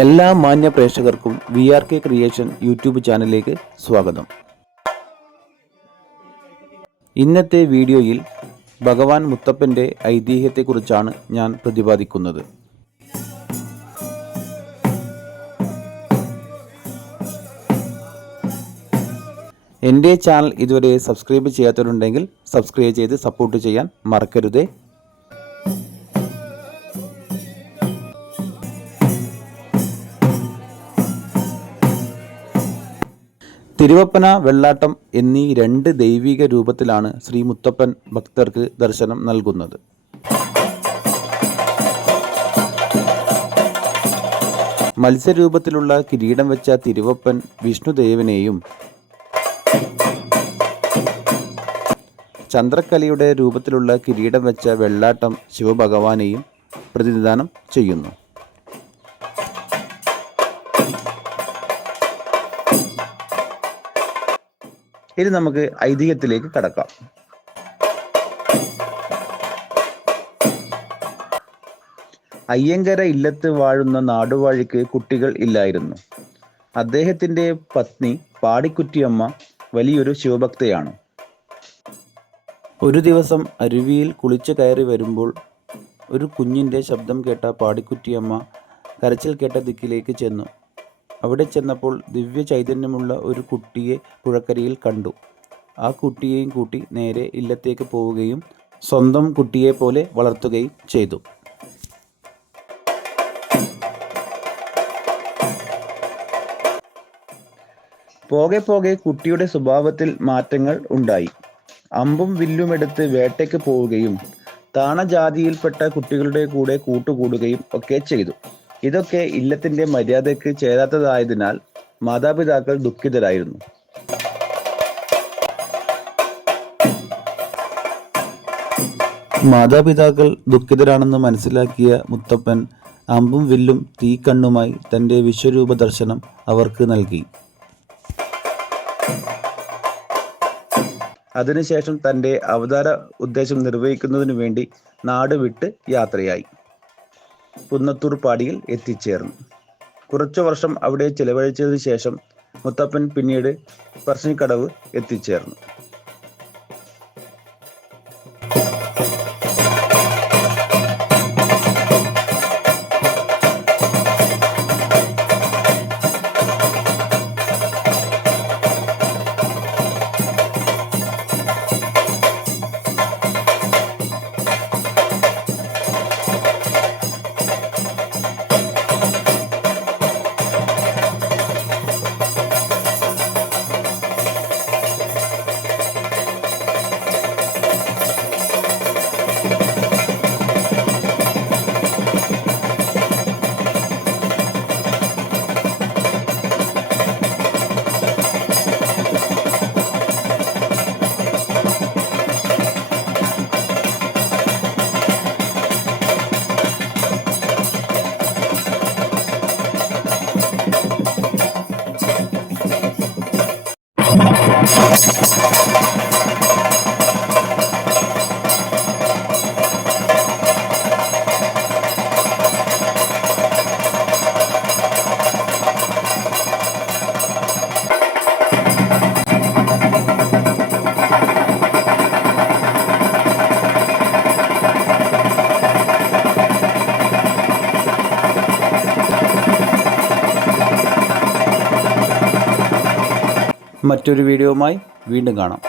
എല്ലാ മാന്യ പ്രേക്ഷകർക്കും VRK ക്രിയേഷൻ യൂട്യൂബ് ചാനലിലേക്ക് സ്വാഗതം. ഇന്നത്തെ വീഡിയോയിൽ ഭഗവാൻ മുത്തപ്പൻ്റെ ഐതിഹ്യത്തെക്കുറിച്ചാണ് ഞാൻ പ്രതിപാദിക്കുന്നത്. എൻ്റെ ചാനൽ ഇതുവരെ സബ്സ്ക്രൈബ് ചെയ്യാത്തവരുണ്ടെങ്കിൽ സബ്സ്ക്രൈബ് ചെയ്ത് സപ്പോർട്ട് ചെയ്യാൻ മറക്കരുതേ. തിരുവപ്പന, വെള്ളാട്ടം എന്നീ രണ്ട് ദൈവിക രൂപത്തിലാണ് ശ്രീ മുത്തപ്പൻ ഭക്തർക്ക് ദർശനം നൽകുന്നത്. മത്സ്യരൂപത്തിലുള്ള കിരീടം വെച്ച തിരുവപ്പൻ വിഷ്ണുദേവനെയും ചന്ദ്രക്കലയുടെ രൂപത്തിലുള്ള കിരീടം വെച്ച വെള്ളാട്ടം ശിവഭഗവാനെയും പ്രതിനിധാനം ചെയ്യുന്നു. ഇനി നമുക്ക് ഐതിഹ്യത്തിലേക്ക് കടക്കാം. അയ്യങ്കര ഇല്ലത്ത് വാഴുന്ന നാടുവാഴിക്ക് കുട്ടികൾ ഇല്ലായിരുന്നു. അദ്ദേഹത്തിന്റെ പത്നി പാടിക്കുറ്റിയമ്മ വലിയൊരു ശിവഭക്തയാണ്. ഒരു ദിവസം അരുവിയിൽ കുളിച്ചു കയറി വരുമ്പോൾ ഒരു കുഞ്ഞിൻ്റെ ശബ്ദം കേട്ട പാടിക്കുറ്റിയമ്മ കരച്ചിൽ കേട്ട ദിക്കിലേക്ക് ചെന്നു. അവിടെ ചെന്നപ്പോൾ ദിവ്യ ചൈതന്യമുള്ള ഒരു കുട്ടിയെ പുഴക്കരയിൽ കണ്ടു. ആ കുട്ടിയെയും കൂട്ടി നേരെ ഇല്ലത്തേക്ക് പോവുകയും സ്വന്തം കുട്ടിയെ പോലെ വളർത്തുകയും ചെയ്തു. പോകെ പോകെ കുട്ടിയുടെ സ്വഭാവത്തിൽ മാറ്റങ്ങൾ ഉണ്ടായി. അമ്പും വില്ലുമെടുത്ത് വേട്ടയ്ക്ക് പോവുകയും താണജാതിയിൽപ്പെട്ട കുട്ടികളുടെ കൂടെ കൂട്ടുകൂടുകയും ഒക്കെ ചെയ്തു. ഇതൊക്കെ ഇല്ലത്തിന്റെ മര്യാദയ്ക്ക് ചേരാത്തതായതിനാൽ മാതാപിതാക്കൾ ദുഃഖിതരായിരുന്നു. മാതാപിതാക്കൾ ദുഃഖിതരാണെന്ന് മനസ്സിലാക്കിയ മുത്തപ്പൻ അമ്പും വില്ലും തീക്കണ്ണുമായി തൻ്റെ വിശ്വരൂപ ദർശനം അവർക്ക് നൽകി. അതിനുശേഷം തൻ്റെ അവതാര ഉദ്ദേശം നിർവഹിക്കുന്നതിനു വേണ്ടി നാട് വിട്ട് യാത്രയായി കുന്നത്തൂർ പാടിയിൽ എത്തിച്ചേർന്നു. കുറച്ചു വർഷം അവിടെ ചിലവഴിച്ചതിനു ശേഷം മുത്തപ്പൻ പിന്നീട് പറശ്ശിനിക്കടവ് എത്തിച്ചേർന്നു. മറ്റൊരു വീഡിയോയുമായി വീണ്ടും കാണാം.